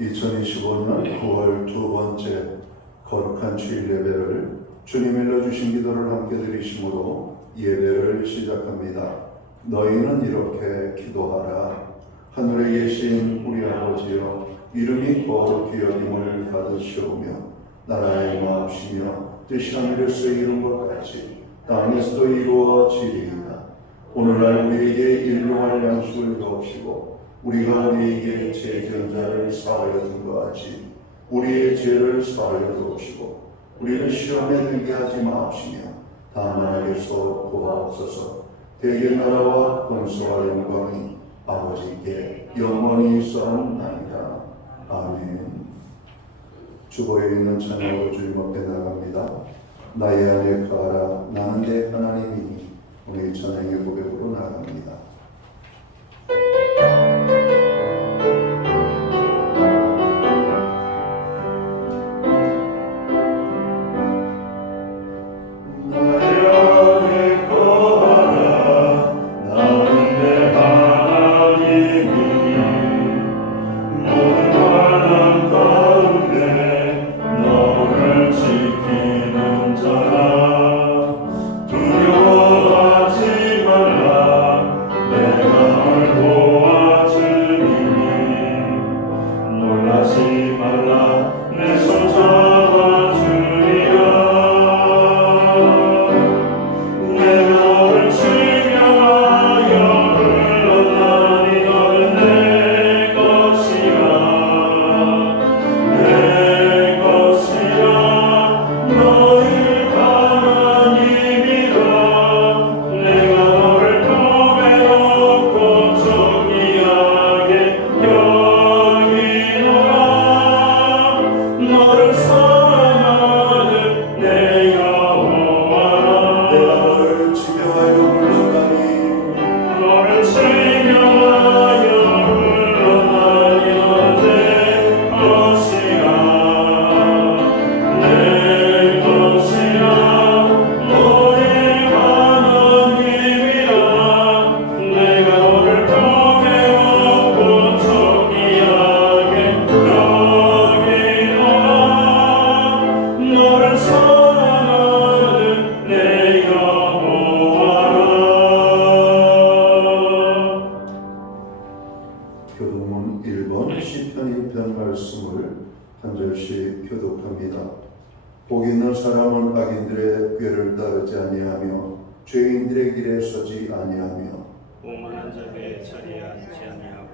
2025년 9월 두 번째 거룩한 주일 예배를 주님 일러주신 기도를 함께 드리심으로 예배를 시작합니다. 너희는 이렇게 기도하라. 하늘에 계신 우리 아버지여, 이름이 거룩히 여김을 받으시오며 나라의 마옵시며 뜻이 하늘에서 이룬 것 같이 땅에서도 이루어지리이다. 오늘날 우리에게 일용할 양식을 주옵시고 우리가 우리에게 죄지은 자를 사하여 준 것 같이 우리의 죄를 사하여 주옵시고 우리를 시험에 들게 하지 마옵시며 다만 악에서 구하옵소서. 대개 나라와 권세와 영광이 아버지께 영원히 있사옵나이다. 아멘. 주보에 있는 찬양으로 주님 앞에 나갑니다. 나의 안에 거하라 나는 내 하나님이니. 오늘 찬양의 고백으로 나갑니다. 교독문 1번 시편 1편 말씀을 한 절씩 교독합니다. 복 있는 사람은 악인들의 꾀를 따르지 아니하며 죄인들의 길에 서지 아니하며 오만한 자의 자리에 앉지 아니하고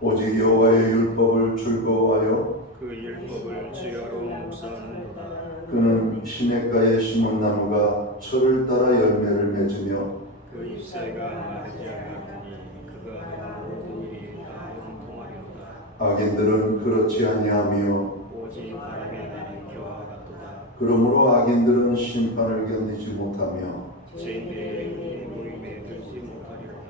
오직 여호와의 율법을 즐거워하여 그 율법을 주야로 묵상하는도다. 그는 시냇가에 심은 나무가 철을 따라 열매를 맺으며 그 잎새가 마르지 않았으니 그가 하는 모든 일이 다 형통하리로다. 악인들은 그렇지 아니하며 오직 바람에 나는 겨와 같도다. 그러므로 악인들은 심판을 견디지 못하며 죄인들의 모임에 들지 못하리로다.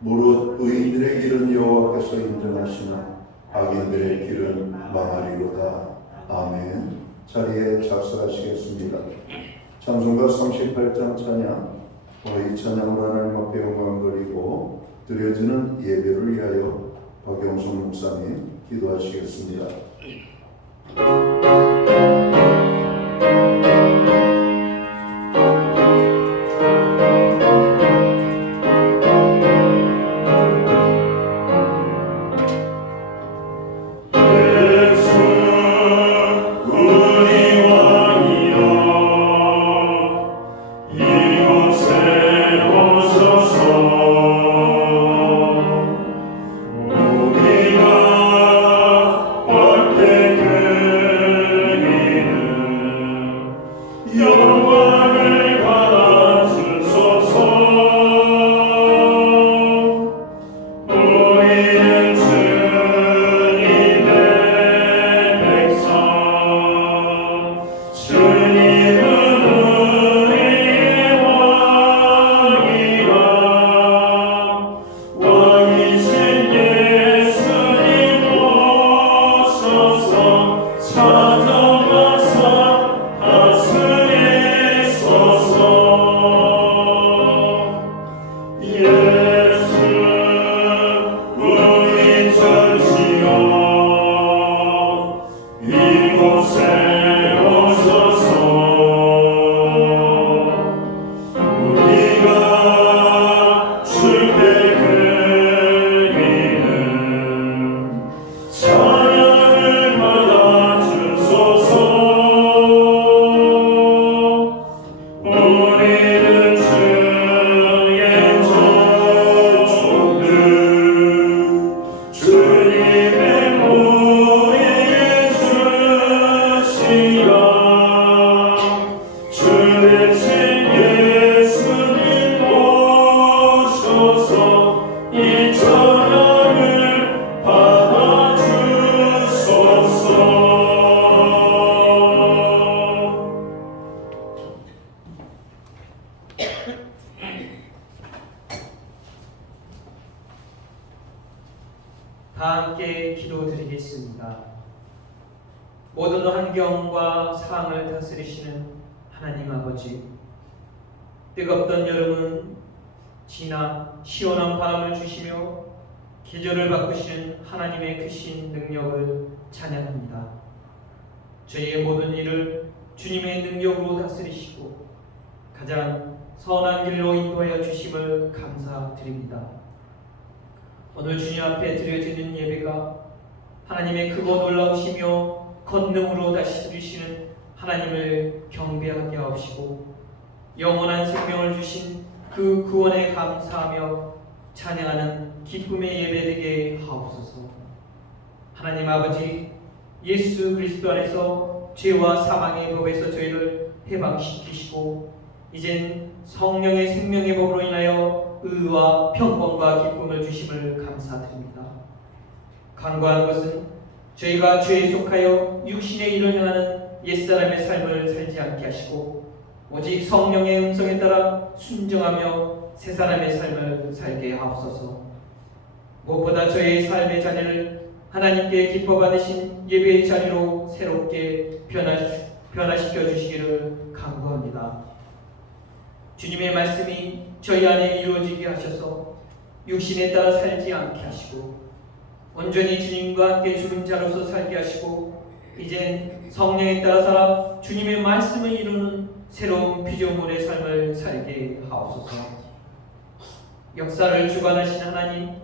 무릇 의인들의 길은 여호와께서 인정하시나 악인들의 길은 망하리로다. 아멘. 자리에 작사하시겠습니다. 찬송가 38장 찬양. 이 찬양으로 하나님 앞에 영광 드리고 드려지는 예배를 위하여 박영선 목사님 기도하시겠습니다. 우리가 볼 때 함께 기도드리겠습니다. 모든 환경과 상황을 다스리시는 하나님 아버지, 뜨겁던 여름은 지나 시원한 바람을 주시며 계절을 바꾸시는 하나님의 크신 능력을 찬양합니다. 저희의 모든 일을 주님의 능력으로 다스리시고 가장 선한 길로 인도하여 주심을 감사드립니다. 오늘 주님 앞에 드려지는 예배가 하나님의 크고 놀라우시며 권능으로 다스리시는 하나님을 경배하게 하옵시고 영원한 생명을 주신 그 구원에 감사하며 찬양하는 기쁨의 예배되게 하옵소서. 하나님 아버지, 예수 그리스도 안에서 죄와 사망의 법에서 저희를 해방시키시고 이젠 성령의 생명의 법으로 인하여 의와 평강과 기쁨을 주심을 감사드립니다. 간과한 것은 저희가 죄에 속하여 육신의 일을 행하는 옛사람의 삶을 살지 않게 하시고 오직 성령의 음성에 따라 순종하며 새 사람의 삶을 살게 하옵소서. 무엇보다 저희의 삶의 자리를 하나님께 기뻐 받으신 예배의 자리로 새롭게 변화시켜 주시기를 간구합니다. 주님의 말씀이 저희 안에 이루어지게 하셔서 육신에 따라 살지 않게 하시고 온전히 주님과 함께 죽은 자로서 살게 하시고 이젠 성령에 따라 살아 주님의 말씀을 이루는 새로운 피조물의 삶을 살게 하옵소서. 역사를 주관하신 하나님,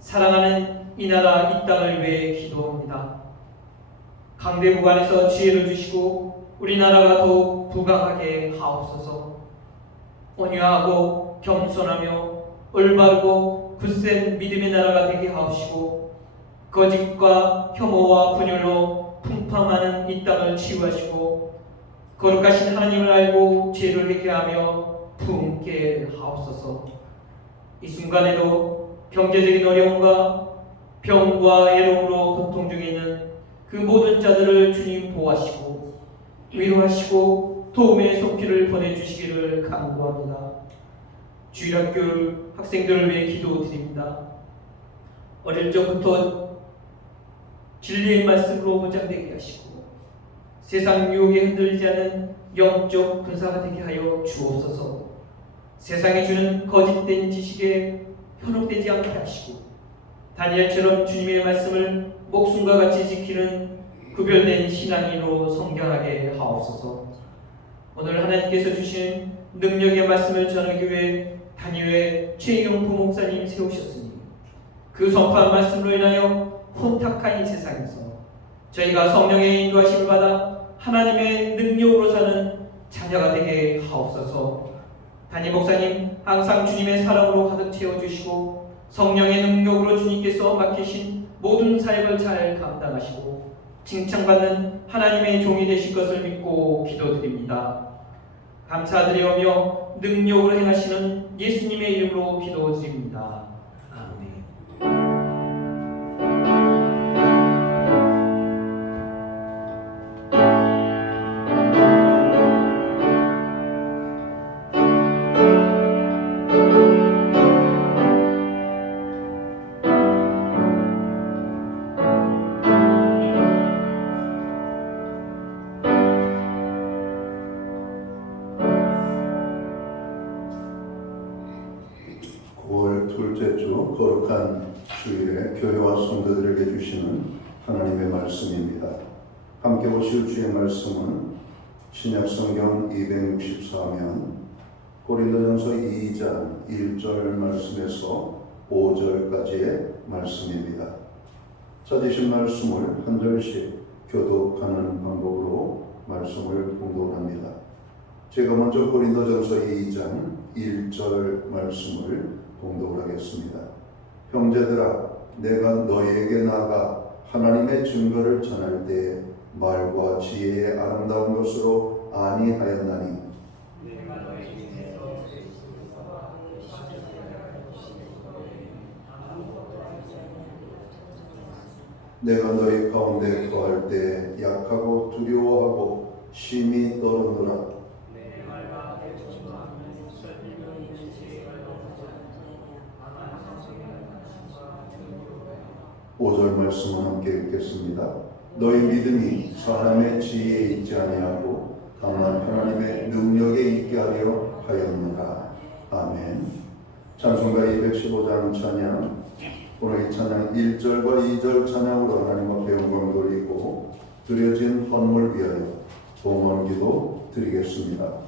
사랑하는 이 나라 이 땅을 위해 기도합니다. 강대국 안에서 지혜를 주시고 우리나라가 더욱 부강하게 하옵소서. 온유하고 겸손하며 올바르고 굳센 믿음의 나라가 되게 하옵시고 거짓과 혐오와 분열로 풍파하는 이 땅을 치유하시고 거룩하신 하나님을 알고 죄를 회개하며 품게 하옵소서. 이 순간에도 경제적인 어려움과 병과 애로움으로 고통 중에 있는 그 모든 자들을 주님 보호하시고 위로하시고 도움의 손길을 보내주시기를 간구합니다. 주일학교 학생들을 위해 기도드립니다. 어릴 적부터 진리의 말씀으로 무장되게 하시고 세상 유혹에 흔들리지 않는 영적 군사가 되게 하여 주옵소서. 세상이 주는 거짓된 지식에 현혹되지 않게 하시고 다니엘처럼 주님의 말씀을 목숨과 같이 지키는 구별된 신앙인으로 성장하게 하옵소서. 오늘 하나님께서 주신 능력의 말씀을 전하기 위해 단위회 최영 부목사님 세우셨으니 그 선포한 말씀으로 인하여 혼탁한 이 세상에서 저희가 성령의 인도하심을 받아 하나님의 능력으로 사는 자녀가 되게 하옵소서. 담임 목사님 항상 주님의 사랑으로 가득 채워주시고 성령의 능력으로 주님께서 맡기신 모든 사역을 잘 감당하시고 칭찬받는 하나님의 종이 되실 것을 믿고 기도드립니다. 감사드리오며 능력으로 행하시는 예수님의 이름으로 기도드립니다. 아멘. 둘째 주 거룩한 주일에 교회와 성도들에게 주시는 하나님의 말씀입니다. 함께 보실 주의 말씀은 신약성경 264면 고린도전서 2장 1절 말씀에서 5절까지의 말씀입니다. 찾으신 말씀을 한 절씩 교독하는 방법으로 말씀을 봉독합니다. 제가 먼저 고린도전서 2장 1절 말씀을 봉독을 하겠습니다. 형제들아, 내가 너희에게 나아가 하나님의 증거를 전할 때 말과 지혜의 아름다운 것으로 아니하였나니 내가 너희 가운데 거할 때 약하고 두려워하고 심히 떨었노라. 5절 말씀을 함께 읽겠습니다. 너희 믿음이 사람의 지혜에 있지 아니하고 다만 하나님의 능력에 있게 하려 하였느라. 아멘. 찬송가 215장 찬양. 오늘 이 찬양 1절과 2절 찬양으로 하나님 앞에 영광 돌리고 드려진 헌물 위하여 봉헌기도 드리겠습니다.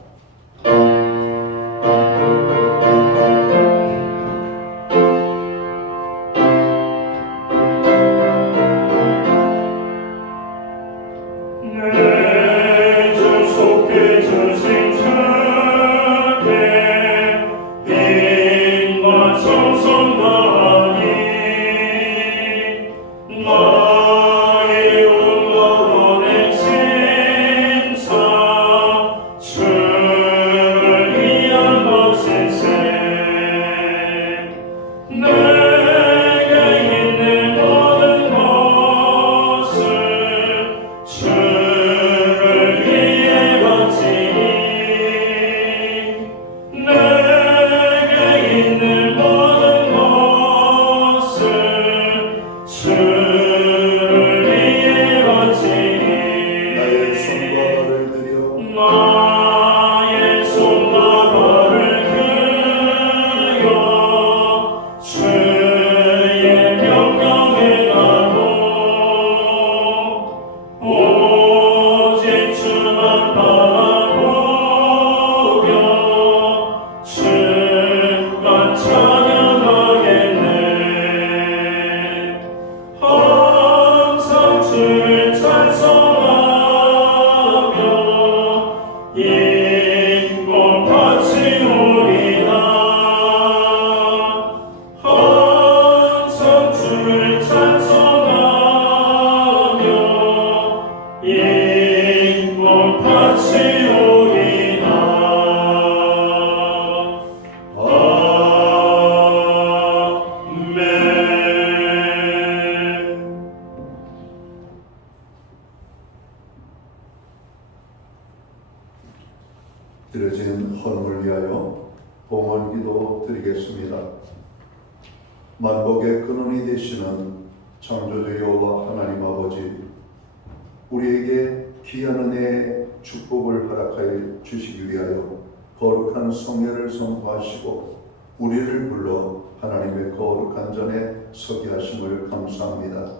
드려진 헌물 위하여 봉헌기도 드리겠습니다. 만복의 근원이 되시는 창조주 여호와 하나님 아버지, 우리에게 귀한 은혜의 축복을 허락하여 주시기 위하여 거룩한 성례를 선포하시고 우리를 불러 하나님의 거룩한 전에 서게 하심을 감사합니다.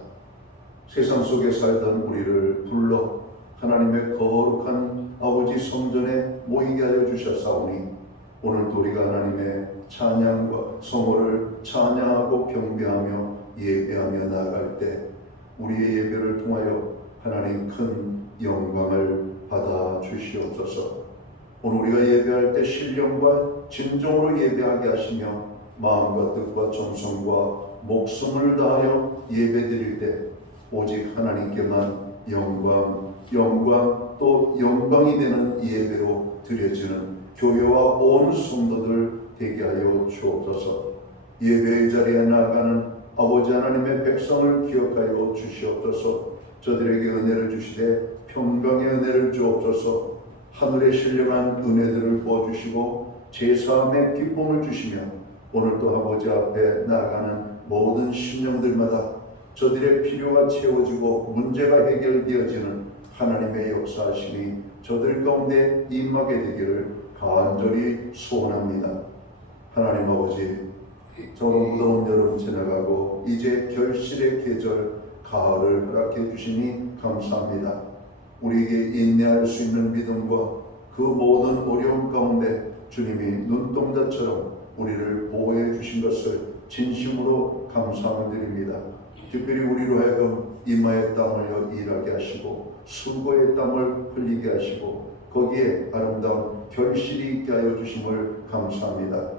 세상 속에 살던 우리를 불러 하나님의 거룩한 아버지 성전에 모이게 하여 주셨사오니 오늘도 우리가 하나님의 찬양과 성호를 찬양하고 경배하며 예배하며 나아갈 때 우리의 예배를 통하여 하나님 큰 영광을 받아 주시옵소서. 오늘 우리가 예배할 때 신령과 진정으로 예배하게 하시며 마음과 뜻과 정성과 목숨을 다하여 예배드릴 때 오직 하나님께만 영광 또 영광이 되는 예배로 드려지는 교회와 온 성도들 되게 하여 주옵소서. 예배의 자리에 나아가는 아버지 하나님의 백성을 기억하여 주시옵소서. 저들에게 은혜를 주시되 평강의 은혜를 주옵소서. 하늘의 신령한 은혜들을 부어주시고 제사함의 기쁨을 주시며 오늘도 아버지 앞에 나아가는 모든 심령들마다 저들의 필요가 채워지고 문제가 해결되어지는 하나님의 역사하심이 저들 가운데 임하게 되기를 간절히 소원합니다. 하나님 아버지, 저 무더운 여름 지나가고 이제 결실의 계절 가을을 허락해 주시니 감사합니다. 우리에게 인내할 수 있는 믿음과 그 모든 어려움 가운데 주님이 눈동자처럼 우리를 보호해 주신 것을 진심으로 감사함을 드립니다. 특별히 우리로 하여금 이마의 땀을 일하게 하시고 수고의 땀을 흘리게 하시고 거기에 아름다운 결실이 있게 하여 주심을 감사합니다.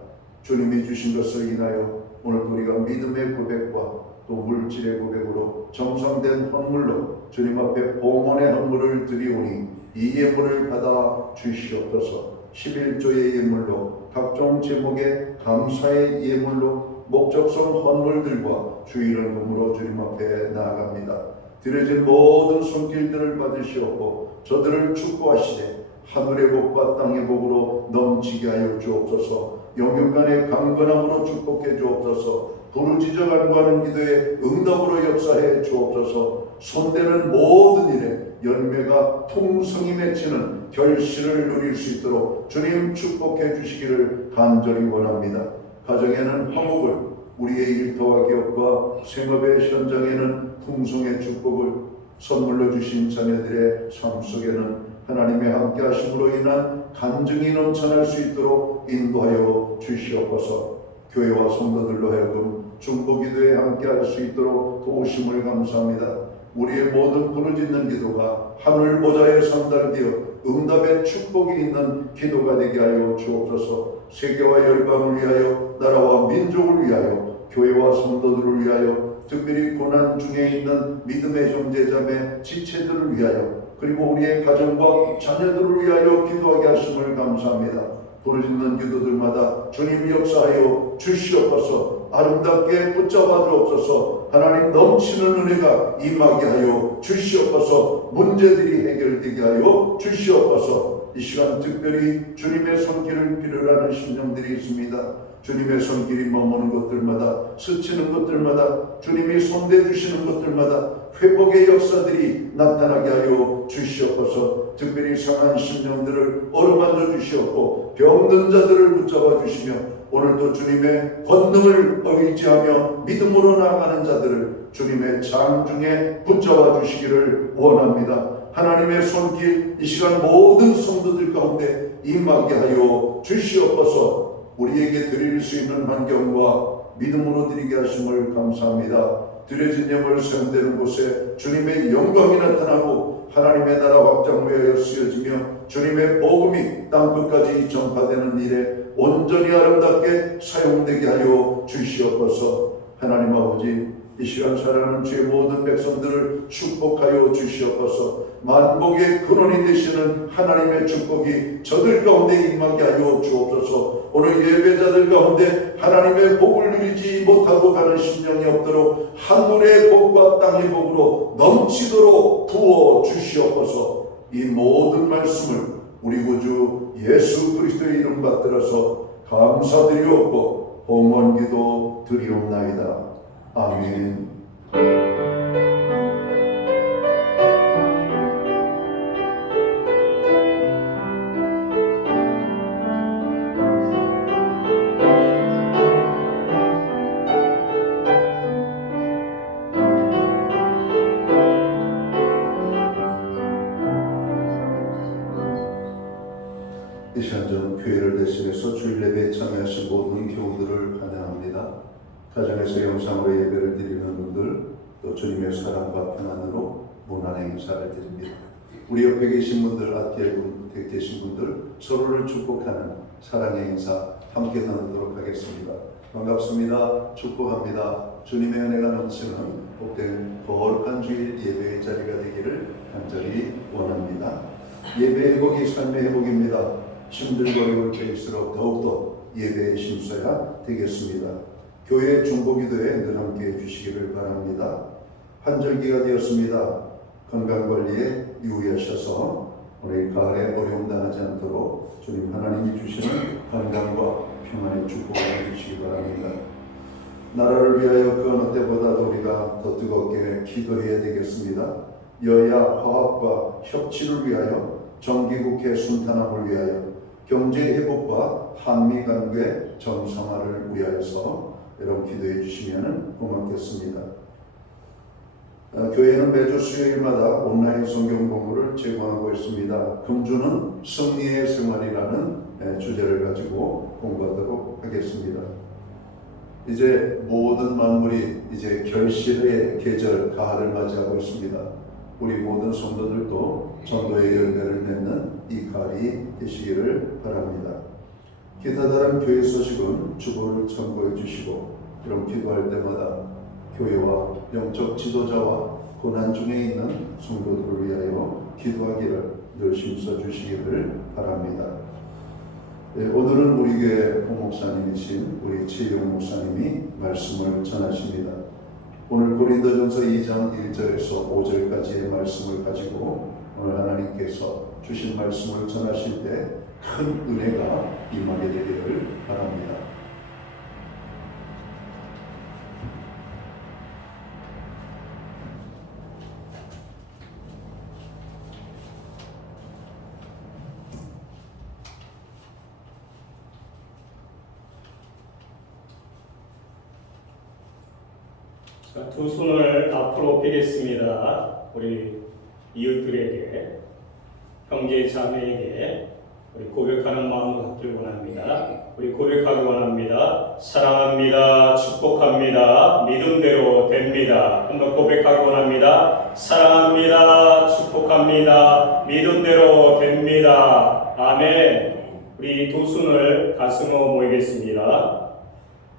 주님이 주신 것을 인하여 오늘 우리가 믿음의 고백과 또 물질의 고백으로 정성된 헌물로 주님 앞에 봉헌의 헌물을 드리오니 이 예물을 받아 주시옵소서. 11조의 예물로 각종 제목의 감사의 예물로 목적성 헌물들과 주일헌금으로 주님 앞에 나아갑니다. 드려진 모든 손길들을 받으시옵고 저들을 축복하시되 하늘의 복과 땅의 복으로 넘치게 하여 주옵소서. 영육간의 강건함으로 축복해 주옵소서. 부르짖어 간구하는 기도에 응답으로 역사해 주옵소서. 손대는 모든 일에 열매가 풍성히 맺히는 결실을 누릴 수 있도록 주님 축복해 주시기를 간절히 원합니다. 가정에는 화목을, 우리의 일터와 기업과 생업의 현장에는 풍성의 축복을, 선물로 주신 자녀들의 삶 속에는 하나님의 함께 하심으로 인한 간증이 넘쳐날 수 있도록 인도하여 주시옵소서. 교회와 성도들로 하여금 중보기도에 함께 할 수 있도록 도우심을 감사합니다. 우리의 모든 부르짖는 기도가 하늘 보좌에 상달되어 응답의 축복이 있는 기도가 되게 하여 주옵소서. 세계와 열방을 위하여, 나라와 민족을 위하여, 교회와 성도들을 위하여, 특별히 고난 중에 있는 믿음의 형제자매 지체들을 위하여, 그리고 우리의 가정과 자녀들을 위하여 기도하게 하심을 감사합니다. 부르짖는 기도들마다 주님 역사하여 주시옵소서. 아름답게 붙잡아 주옵소서. 하나님 넘치는 은혜가 임하게 하여 주시옵소서. 문제들이 해결되게 하여 주시옵소서. 이 시간 특별히 주님의 손길을 필요로 하는 심령들이 있습니다. 주님의 손길이 머무는 것들마다, 스치는 것들마다, 주님이 손대 주시는 것들마다 회복의 역사들이 나타나게 하여 주시옵소서. 특별히 상한 심령들을 어루만져 주시옵고 병든 자들을 붙잡아 주시며 오늘도 주님의 권능을 의지하며 믿음으로 나아가는 자들을 주님의 장중에 붙잡아 주시기를 원합니다. 하나님의 손길 이 시간 모든 성도들 가운데 임하게 하여 주시옵소서. 우리에게 드릴 수 있는 환경과 믿음으로 드리게 하심을 감사합니다. 드려진 예물 사용되는 곳에 주님의 영광이 나타나고 하나님의 나라 확장하여 쓰여지며 주님의 복음이 땅끝까지 전파되는 일에 온전히 아름답게 사용되게 하여 주시옵소서. 하나님 아버지, 이 시간 살아가는 주의 모든 백성들을 축복하여 주시옵소서. 만복의 근원이 되시는 하나님의 축복이 저들 가운데 임하게 하여 주옵소서. 오늘 예배자들 가운데 하나님의 복을 누리지 못하고 가는 심령이 없도록 하늘의 복과 땅의 복으로 넘치도록 부어 주시옵소서. 이 모든 말씀을 우리 구주 예수 그리스도의 이름 받들어서 감사드리옵고 봉헌기도 드리옵나이다. 아멘. 이 시간 전 교회를 대신해서 주일 예배에 참여하신 모든 교우들을 환영합니다. 가정에서 영상으로 예배를 드리는 분들, 또 주님의 사랑과 평안으로 문안의 인사를 드립니다. 우리 옆에 계신 분들, 앞에 계신 분들 서로를 축복하는 사랑의 인사 함께 나누도록 하겠습니다. 반갑습니다. 축복합니다. 주님의 은혜가 넘치는 복된 거룩한 주일 예배의 자리가 되기를 간절히 원합니다. 예배 회복이 삶의 회복입니다. 힘들고 어려울 때일수록 더욱더 예배에 힘써야 되겠습니다. 교회 중보기도에 늘 함께 해주시기를 바랍니다. 환절기가 되었습니다. 건강관리에 유의하셔서 오늘 가을에 어려움 당하지 않도록 주님 하나님이 주시는 건강과 평안의 축복을 해주시기 바랍니다. 나라를 위하여 그 어느 때보다도 우리가 더 뜨겁게 기도해야 되겠습니다. 여야 화합과 협치를 위하여, 정기국회 순탄함을 위하여, 경제 회복과 한미 관계 정상화를 위하여서 여러분 기도해 주시면 고맙겠습니다. 교회는 매주 수요일마다 온라인 성경 공부를 제공하고 있습니다. 금주는 승리의 생활이라는 주제를 가지고 공부하도록 하겠습니다. 이제 모든 만물이 이제 결실의 계절 가을을 맞이하고 있습니다. 우리 모든 성도들도 전도의 열매를 맺는 이 가을이 되시기를 바랍니다. 기타 다른 교회 소식은 주보를 참고해 주시고, 그럼 기도할 때마다 교회와 영적 지도자와 고난 중에 있는 성도들을 위하여 기도하기를 늘 힘써 주시기를 바랍니다. 오늘은 우리 교회 부목사님이신 우리 최영 목사님이 말씀을 전하십니다. 오늘 고린도전서 2장 1절에서 5절까지의 말씀을 가지고 오늘 하나님께서 주신 말씀을 전하실 때 큰 은혜가 임하게 되기를 바랍니다. 자, 두 손을 앞으로 펴겠습니다. 우리 이웃들에게, 형제 자매에게 우리 고백하는 마음을 갖길 원합니다. 우리 고백하기 원합니다. 사랑합니다. 축복합니다. 믿음대로 됩니다. 한번 고백하기 원합니다. 사랑합니다. 축복합니다. 믿음대로 됩니다. 아멘. 우리 두 손을 가슴으로 모이겠습니다.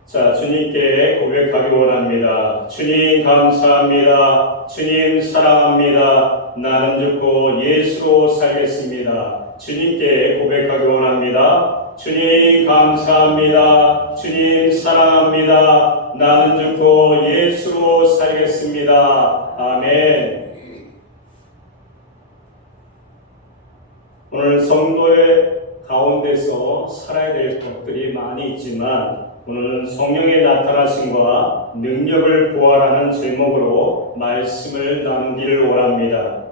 자, 주님께 고백하기 원합니다. 주님 감사합니다. 주님 사랑합니다. 나는 죽고 예수로 살겠습니다. 주님께 고백하기 원합니다. 주님 감사합니다. 주님 사랑합니다. 나는 죽고 예수로 살겠습니다. 아멘. 오늘 성도의 가운데서 살아야 될 것들이 많이 있지만 오늘은 성령의 나타나심과 능력을 부활하는 제목으로 말씀을 나누기를 원합니다.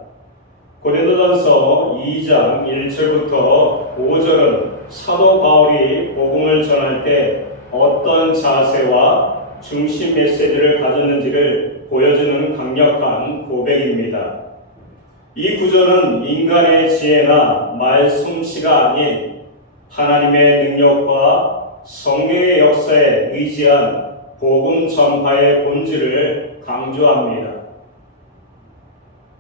고린도전서 2장 1절부터 5절은 사도 바울이 복음을 전할 때 어떤 자세와 중심 메시지를 가졌는지를 보여주는 강력한 고백입니다. 이 구절은 인간의 지혜나 말솜씨가 아닌 하나님의 능력과 성령의 역사에 의지한 복음 전파의 본질을 강조합니다.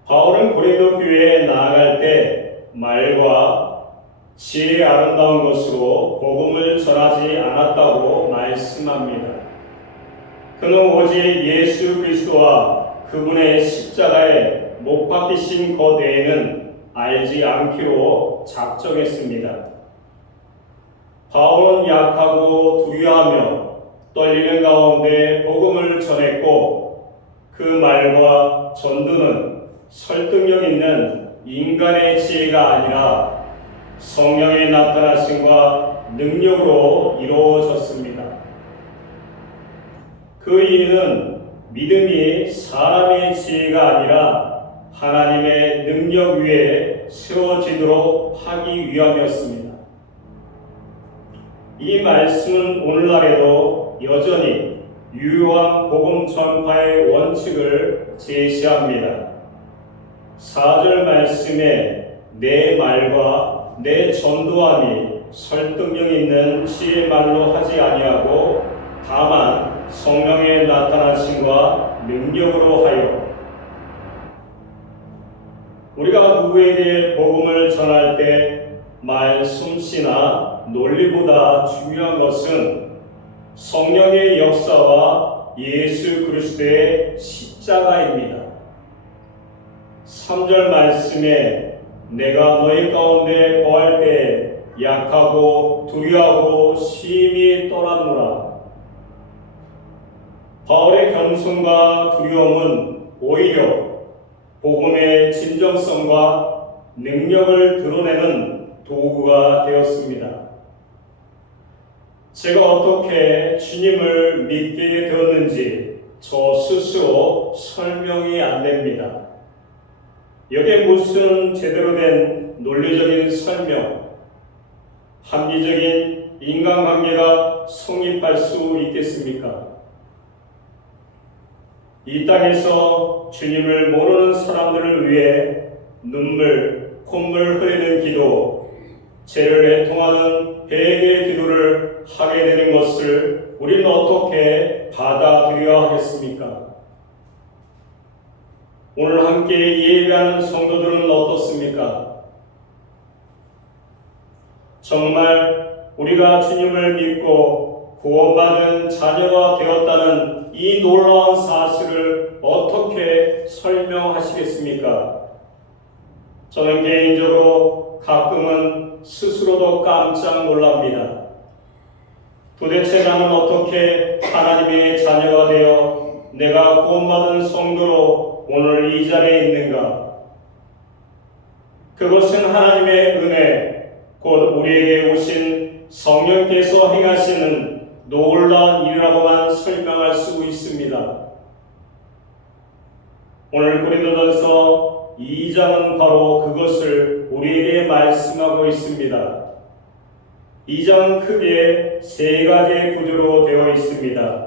바울은 고린도 교회에 나아갈 때 말과 지혜의 아름다운 것으로 복음을 전하지 않았다고 말씀합니다. 그는 오직 예수 그리스도와 그분의 십자가에 못 박히신 것 외에는 알지 않기로 작정했습니다. 바울은 약하고 두려워하며 떨리는 가운데 복음을 전했고 그 말과 전도는 설득력 있는 인간의 지혜가 아니라 성령의 나타나심과 능력으로 이루어졌습니다. 그 이유는 믿음이 사람의 지혜가 아니라 하나님의 능력 위에 세워지도록 하기 위함이었습니다. 이 말씀은 오늘날에도 여전히 유효한 복음 전파의 원칙을 제시합니다. 4절 말씀에 내 말과 내 전도함이 설득력 있는 지혜 말로 하지 아니하고 다만 성령의 나타나심과 능력으로 하여 우리가 누구에게 복음을 전할 때 말솜씨나 논리보다 중요한 것은 성령의 역사와 예수 그리스도의 십자가입니다. 3절 말씀에 내가 너희 가운데 거할 때 약하고 두려워하고 심히 떠났노라. 바울의 겸손과 두려움은 오히려 복음의 진정성과 능력을 드러내는 도구가 되었습니다. 제가 어떻게 주님을 믿게 되었는지 저 스스로 설명이 안 됩니다. 여기에 무슨 제대로 된 논리적인 설명, 합리적인 인간관계가 성립할 수 있겠습니까? 이 땅에서 주님을 모르는 사람들을 위해 눈물, 콧물 흘리는 기도, 죄를 애통하는 회개의 기도를 하게 되는 것을 우리는 어떻게 받아들여야 하겠습니까? 오늘 함께 예배하는 성도들은 어떻습니까? 정말 우리가 주님을 믿고 구원받은 자녀가 되었다는 이 놀라운 사실을 어떻게 설명하시겠습니까? 저는 개인적으로 가끔은 스스로도 깜짝 놀랍니다. 도대체 나는 어떻게 하나님의 자녀가 되어 내가 구원받은 성도로 오늘 이 자리에 있는가? 그것은 하나님의 은혜, 곧 우리에게 오신 성령께서 행하시는 놀라운 일이라고만 설명할 수 있습니다. 오늘 고린도전서 2장은 바로 그것을 우리에게 말씀하고 있습니다. 2장은 크게 세 가지의 구조로 되어 있습니다.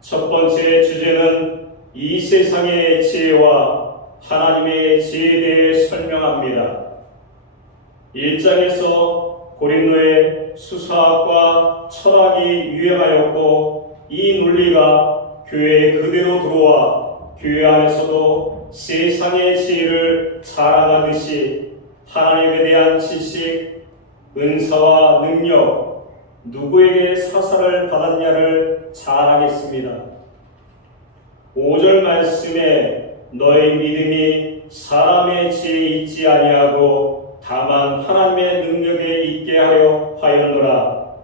첫 번째 주제는 이 세상의 지혜와 하나님의 지혜에 대해 설명합니다. 1장에서 고린도의 수사학과 철학이 유행하였고 이 논리가 교회에 그대로 들어와 교회 안에서도 세상의 지혜를 자랑하듯이 하나님에 대한 지식, 은사와 능력, 누구에게 사사를 받았냐를 자랑했습니다. 5절 말씀에 너희 믿음이 사람의 지혜에 있지 아니하고 다만 하나님의 능력에 있게 하려 하였노라.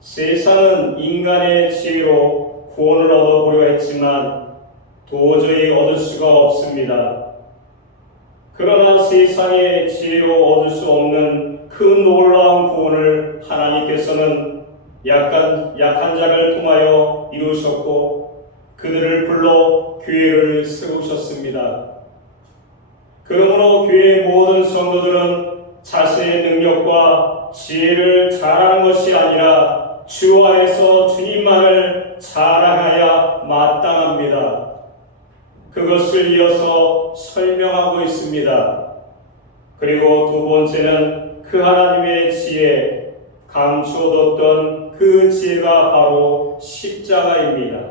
세상은 인간의 지혜로 구원을 얻어보려 했지만 도저히 얻을 수가 없습니다. 그러나 세상의 지혜로 얻을 수 없는 그 놀라운 구원을 하나님께서는 약한 자를 통하여 이루셨고 그들을 불러 교회를 세우셨습니다. 그러므로 교회의 모든 성도들은 자신의 능력과 지혜를 자랑하는 것이 아니라 주 안에서 주님만을 자랑하여 마땅합니다. 그것을 이어서 설명하고 있습니다. 그리고 두 번째는 그 하나님의 지혜, 감추어뒀던 그 지혜가 바로 십자가입니다.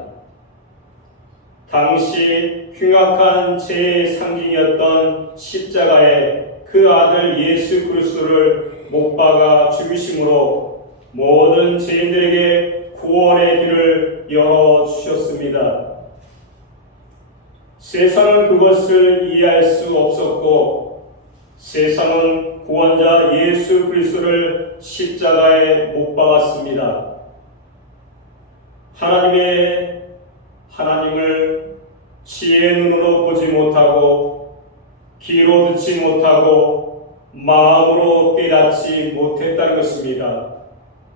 당시 흉악한 죄의 상징이었던 십자가에 그 아들 예수 그리스도를 못 박아 죽이심으로 모든 죄인들에게 구원의 길을 열어주셨습니다. 세상은 그것을 이해할 수 없었고 세상은 구원자 예수 그리스도를 십자가에 못 박았습니다. 하나님을 지혜의 눈으로 보지 못하고 귀로 듣지 못하고 마음으로 깨닫지 못했다는 것입니다.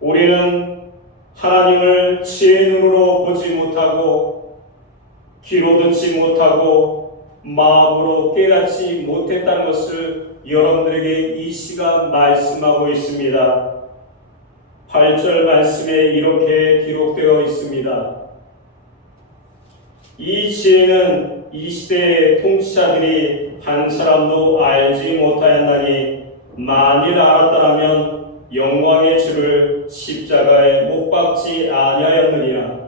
우리는 하나님을 지혜의 눈으로 보지 못하고 귀로 듣지 못하고 마음으로 깨닫지 못했다는 것을 여러분들에게 이 시간 말씀하고 있습니다. 8절 말씀에 이렇게 기록되어 있습니다. 이 지혜는 이 시대의 통치자들이 한 사람도 알지 못하였나니 만일 알았더라면 영광의 주를 십자가에 못 박지 아니하였느니라.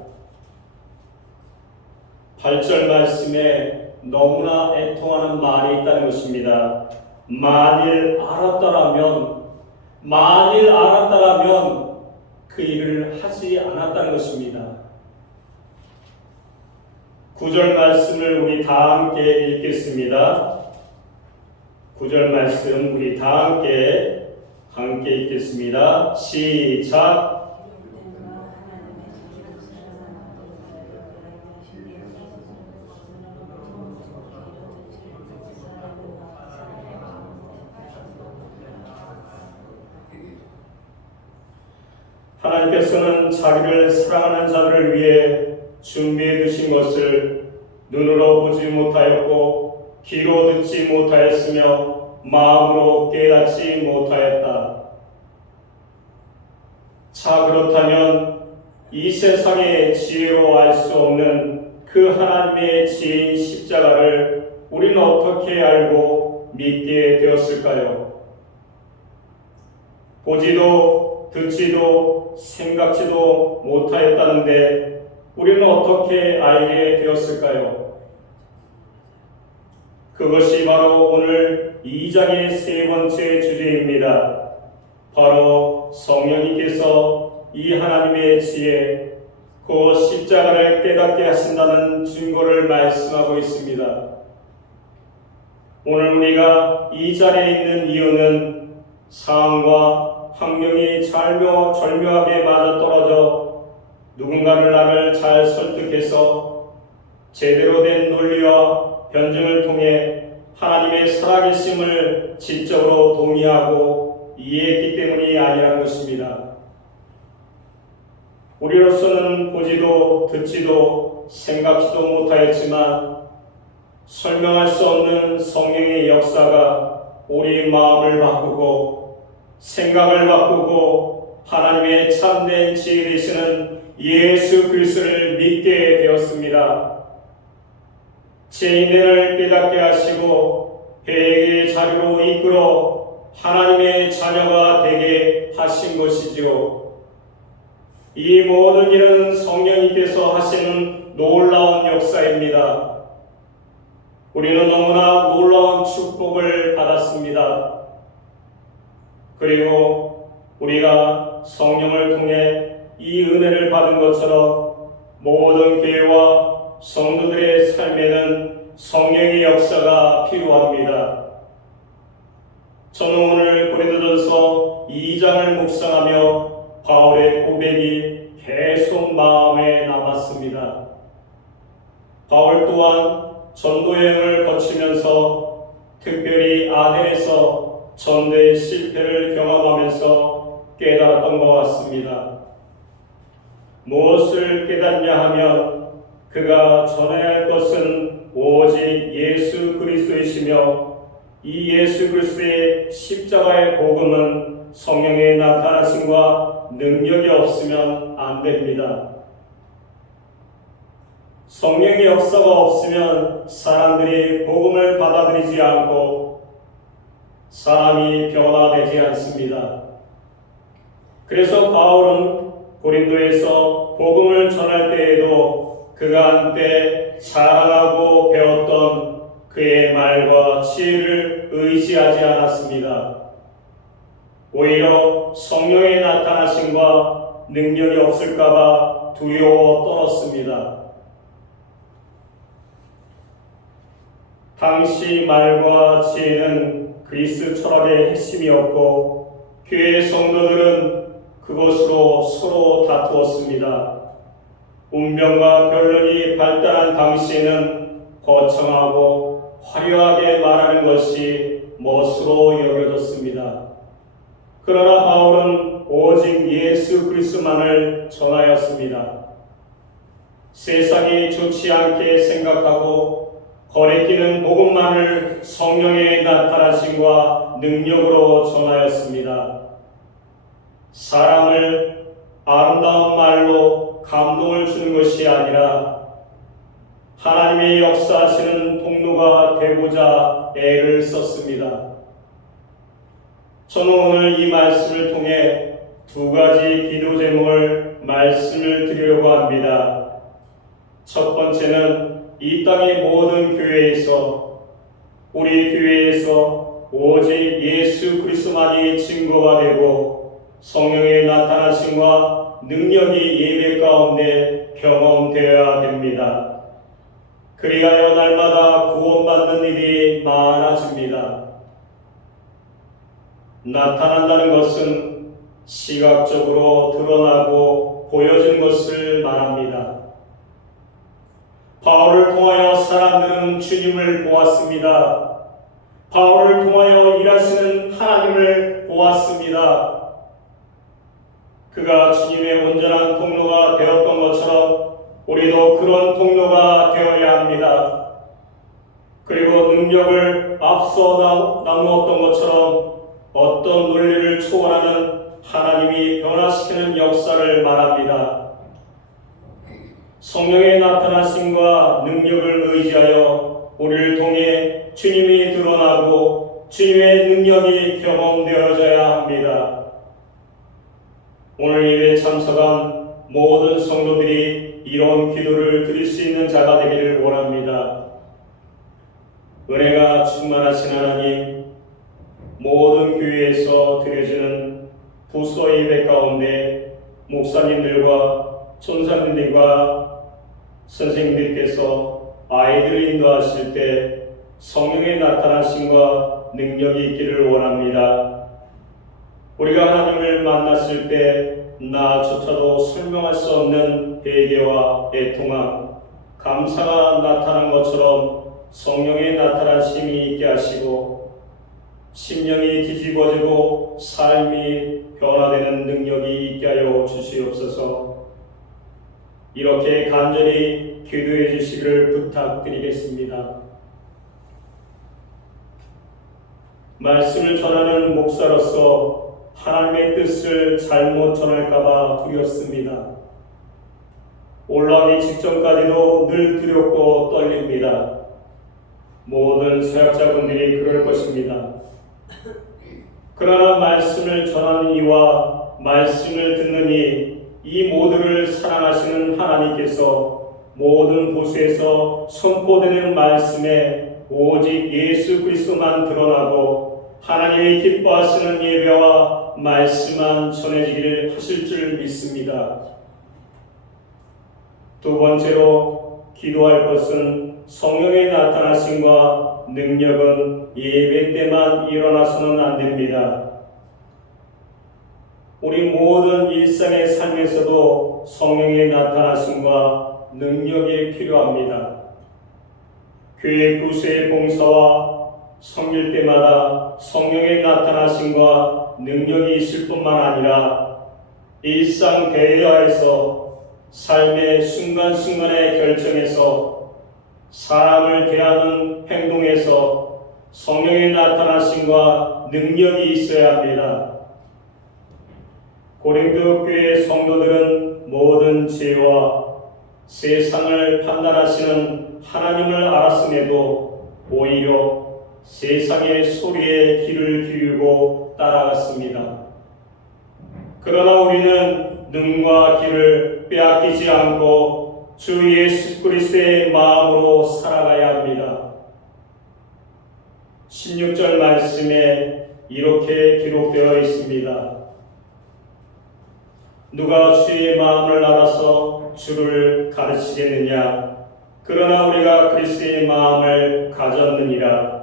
8절 말씀에 너무나 애통하는 말이 있다는 것입니다. 만일 알았더라면 그 일을 하지 않았다는 것입니다. 9절 말씀을 우리 다 함께 읽겠습니다. 9절 말씀 우리 다 함께 읽겠습니다. 시작. 하나님께서는 자기를 사랑하는 자들을 위해 준비해 두신 것을 눈으로 보지 못하였고 귀로 듣지 못하였으며 마음으로 깨닫지 못하였다. 자, 그렇다면 이 세상의 지혜로 알 수 없는 그 하나님의 지혜인 십자가를 우리는 어떻게 알고 믿게 되었을까요? 보지도 듣지도 생각지도 못하였다는데 우리는 어떻게 알게 되었을까요? 그것이 바로 오늘 2장의 세 번째 주제입니다. 바로 성령님께서 이 하나님의 지혜, 그 십자가를 깨닫게 하신다는 증거를 말씀하고 있습니다. 오늘 우리가 이 자리에 있는 이유는 상황과 환경이 절묘하게 맞아떨어져 누군가를 나를 잘 설득해서 제대로 된 논리와 변증을 통해 하나님의 살아계심을 지적으로 동의하고 이해했기 때문이 아니라는 것입니다. 우리로서는 보지도 듣지도 생각지도 못하였지만 설명할 수 없는 성령의 역사가 우리 마음을 바꾸고 생각을 바꾸고 하나님의 참된 지혜 되시는 예수 그리스도를 믿게 되었습니다. 제 인내를 깨닫게 하시고 회개의 자리로 이끌어 하나님의 자녀가 되게 하신 것이지요. 이 모든 일은 성령님께서 하시는 놀라운 역사입니다. 우리는 너무나 놀라운 축복을 받았습니다. 그리고 우리가 성령을 통해 이 은혜를 받은 것처럼 모든 교회와 성도들의 삶에는 성령의 역사가 필요합니다. 저는 오늘 고린도전서 2장을 묵상하며 바울의 고백이 계속 마음에 남았습니다. 바울 또한 전도여행을 거치면서 특별히 아덴에서 전도의 실패를 경험하면서 깨달았던 것 같습니다. 무엇을 깨닫냐 하면 그가 전해야 할 것은 오직 예수 그리스도이시며 이 예수 그리스도의 십자가의 복음은 성령의 나타나심과 능력이 없으면 안 됩니다. 성령의 역사가 없으면 사람들이 복음을 받아들이지 않고 사람이 변화되지 않습니다. 그래서 바울은 고린도에서 복음을 전할 때에도 그가 한때 자랑하고 배웠던 그의 말과 지혜를 의지하지 않았습니다. 오히려 성령의 나타나심과 능력이 없을까봐 두려워 떨었습니다. 당시 말과 지혜는 그리스 철학의 핵심이었고 교회 성도들은 그것으로 서로 다투었습니다. 운명과 변론이 발달한 당시에는 거창하고 화려하게 말하는 것이 멋으로 여겨졌습니다. 그러나 바울은 오직 예수 그리스도만을 전하였습니다. 세상이 좋지 않게 생각하고 거래끼는 복음만을 성령의 나타나심과 능력으로 전하였습니다. 사람을 아름다운 말로 감동을 주는 것이 아니라 하나님의 역사하시는 통로가 되고자 애를 썼습니다. 저는 오늘 이 말씀을 통해 두 가지 기도 제목을 말씀을 드리려고 합니다. 첫 번째는 이 땅의 모든 교회에서 우리 교회에서 오직 예수 그리스도만이 증거가 되고 성령의 나타나심과 능력이 예배 가운데 경험되어야 됩니다. 그리하여 날마다 구원받는 일이 많아집니다. 나타난다는 것은 시각적으로 드러나고 보여진 것을 말합니다. 바울을 통하여 사람들은 주님을 보았습니다. 바울을 통하여 일하시는 하나님을 보았습니다. 그가 주님의 온전한 통로가 되었던 것처럼 우리도 그런 통로가 되어야 합니다. 그리고 능력을 앞서 나누었던 것처럼 어떤 논리를 초월하는 하나님이 변화시키는 역사를 말합니다. 성령의 나타나심과 능력을 의지하여 우리를 통해 주님이 드러나고 주님의 능력이 경험되어져야 합니다. 오늘 예배 참석한 모든 성도들이 이런 기도를 드릴 수 있는 자가 되기를 원합니다. 은혜가 충만하신 하나님, 모든 교회에서 드려지는 부서 예배 가운데 목사님들과 전사님들과 선생님들께서 아이들을 인도하실 때 성령의 나타나심과 능력이 있기를 원합니다. 우리가 하나님을 만났을 때 나조차도 설명할 수 없는 회개와 애통함, 감사가 나타난 것처럼 성령의 나타나심이 있게 하시고 심령이 뒤집어지고 삶이 변화되는 능력이 있게 하여 주시옵소서. 이렇게 간절히 기도해 주시기를 부탁드리겠습니다. 말씀을 전하는 목사로서 하나님의 뜻을 잘못 전할까봐 두렵습니다. 올라가기 직전까지도 늘 두렵고 떨립니다. 모든 서약자분들이 그럴 것입니다. 그러나 말씀을 전하는 이와 말씀을 듣는 이 모두를 사랑하시는 하나님께서 모든 보수에서 선포되는 말씀에 오직 예수 그리스도만 드러나고 하나님이 기뻐하시는 예배와 말씀만 전해지기를 하실 줄 믿습니다. 두 번째로 기도할 것은 성령의 나타나심과 능력은 예배 때만 일어나서는 안 됩니다. 우리 모든 일상의 삶에서도 성령의 나타나심과 능력이 필요합니다. 교회 부수의 봉사와 섬길 때마다 성령의 나타나심과 능력이 있을 뿐만 아니라 일상 대화에서 삶의 순간순간의 결정에서 사람을 대하는 행동에서 성령의 나타나심과 능력이 있어야 합니다. 고린도 교회 성도들은 모든 죄와 세상을 판단하시는 하나님을 알았음에도 오히려 세상의 소리에 귀를 기울이고 따라갔습니다. 그러나 우리는 눈과 귀를 빼앗기지 않고 주 예수 그리스도의 마음으로 살아가야 합니다. 16절 말씀에 이렇게 기록되어 있습니다. 누가 주의 마음을 알아서 주를 가르치겠느냐? 그러나 우리가 그리스도의 마음을 가졌느니라.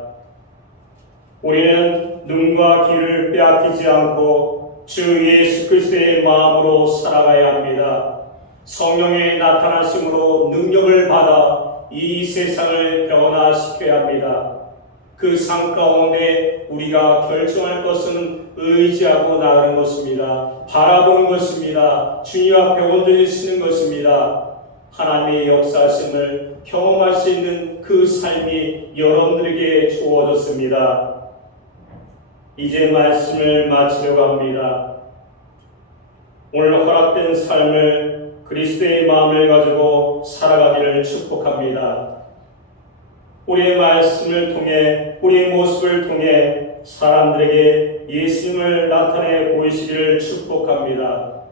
우리는 눈과 귀를 빼앗기지 않고 주 예수 그리스도의 마음으로 살아가야 합니다. 성령의 나타나심으로 능력을 받아 이 세상을 변화시켜야 합니다. 그 삶 가운데 우리가 결정할 것은 의지하고 나가는 것입니다. 바라보는 것입니다. 주님 앞에 온전히 쓰는 것입니다. 하나님의 역사하심을 경험할 수 있는 그 삶이 여러분들에게 주어졌습니다. 이제 말씀을 마치려고 합니다. 오늘 허락된 삶을 그리스도의 마음을 가지고 살아가기를 축복합니다. 우리의 말씀을 통해 우리의 모습을 통해 사람들에게 예수님을 나타내 보이시기를 축복합니다.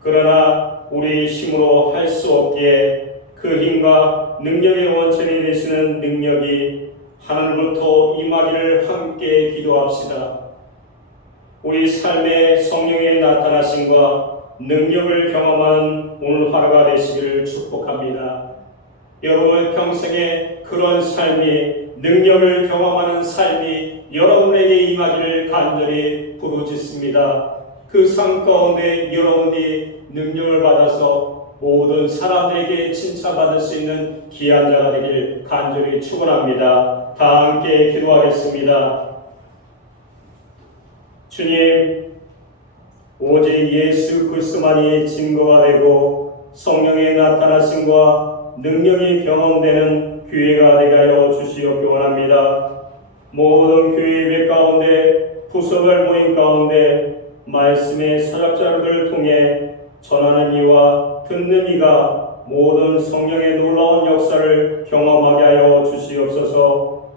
그러나 우리 힘으로 할 수 없기에 그 힘과 능력의 원천이 되시는 능력이 하늘부터 임하기를 함께 기도합시다. 우리 삶의 성령의 나타나심과 능력을 경험하는 오늘 하루가 되시기를 축복합니다. 여러분 평생에 그런 삶이 능력을 경험하는 삶이 여러분에게 임하기를 간절히 부르짖습니다. 그 삶 가운데 여러분이 능력을 받아서 모든 사람들에게 칭찬받을 수 있는 귀한 자가 되길 간절히 축원합니다. 다 함께 기도하겠습니다. 주님, 오직 예수 그리스도만이 증거가 되고 성령의 나타나심과 능력이 경험되는 교회가 되게 하여 주시옵기 원합니다. 모든 교회 예배 가운데 부서별 모임 가운데 말씀의 서약자들을 통해 전하는 이와 듣는 이가 모든 성령의 놀라운 역사를 경험하게 하여 주시옵소서.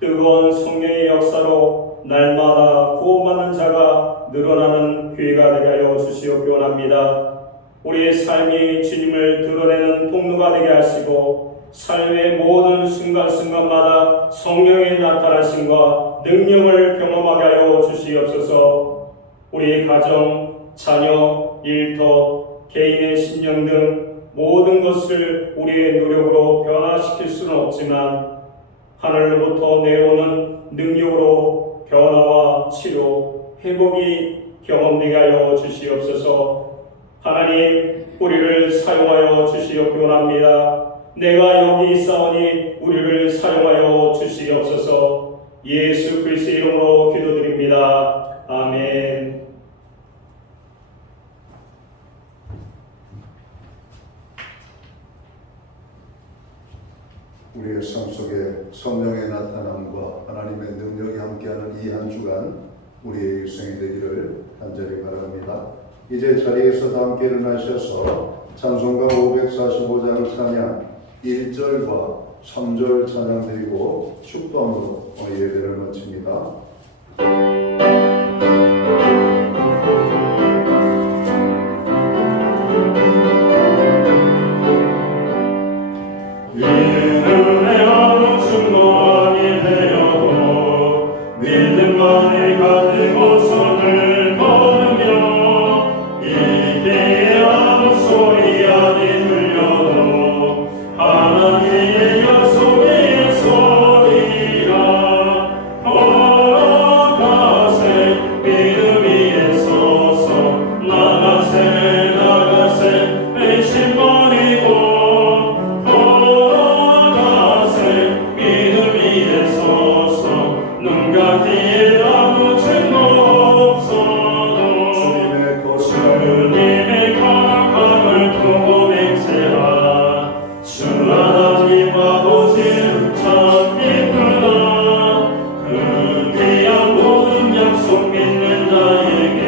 뜨거운 성령의 역사로 날마다 구원받는 자가 늘어나는 교회가 되게 하여 주시옵기 원합니다. 우리의 삶이 주님을 드러내는 통로가 되게 하시고 삶의 모든 순간순간마다 성령의 나타나심과 능력을 경험하게 하여 주시옵소서. 우리의 가정, 자녀, 일터, 개인의 신령 등 모든 것을 우리의 노력으로 변화시킬 수는 없지만 하늘로부터 내려오는 능력으로 변화와 치료, 회복이 경험되게 하여 주시옵소서. 하나님, 우리를 사용하여 주시옵기 원합니다. 내가 여기 있사오니 우리를 사용하여 주시옵소서. 예수 그리스도의 이름으로 기도드립니다. 아멘. 우리의 삶 속에 성령의 나타남과 하나님의 능력이 함께하는 이 한 주간 우리의 일생이 되기를 간절히 바랍니다. 이제 자리에서 다 함께 일어나셔서 찬송가 545장 찬양 1절과 3절 찬양 드리고 축도함으로 예배를 마칩니다. 이름의 아무 순간이 되어도 믿음만이 가지고 손을 거느며 이기의 아무 소리 아니 들려도 하나님의 약속의 소리라 걸어가세 믿음 위에 서서 나가세 의심 버리고 주님의 거룩함을 두고 맹세하라. 주 하나님과 보시는 참 이쁘다. 그 귀한 모든 약속 믿는 자에게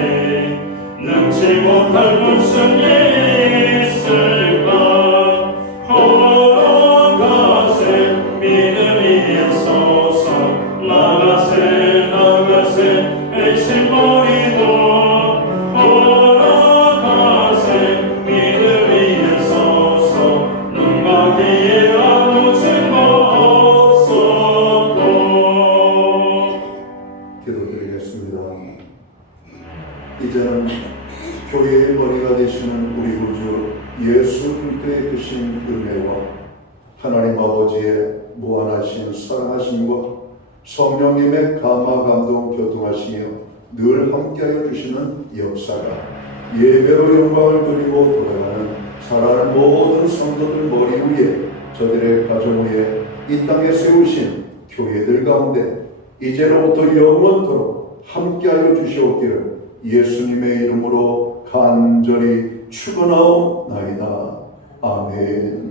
능치 못할 무슨 일이 있을까. 걸어가세 믿음 위에 서서 나가세 의심 버리고 기도드리겠습니다. 이제는 교회의 머리가 되시는 우리 구주 예수 그리스도의 크신 은혜와 하나님 아버지의 무한하신 사랑하심과 성령님의 감화 감동 교통하시며 늘 함께하여 주시는 역사가 예배로 영광을 드리고 돌아가는 사랑하는 모든 성도들 머리 위에 저들의 가정 위에 이 땅에 세우신 교회들 가운데 이제로부터 영원토록 함께하여 주시옵기를 예수님의 이름으로 간절히 축원하옵나이다. 아멘.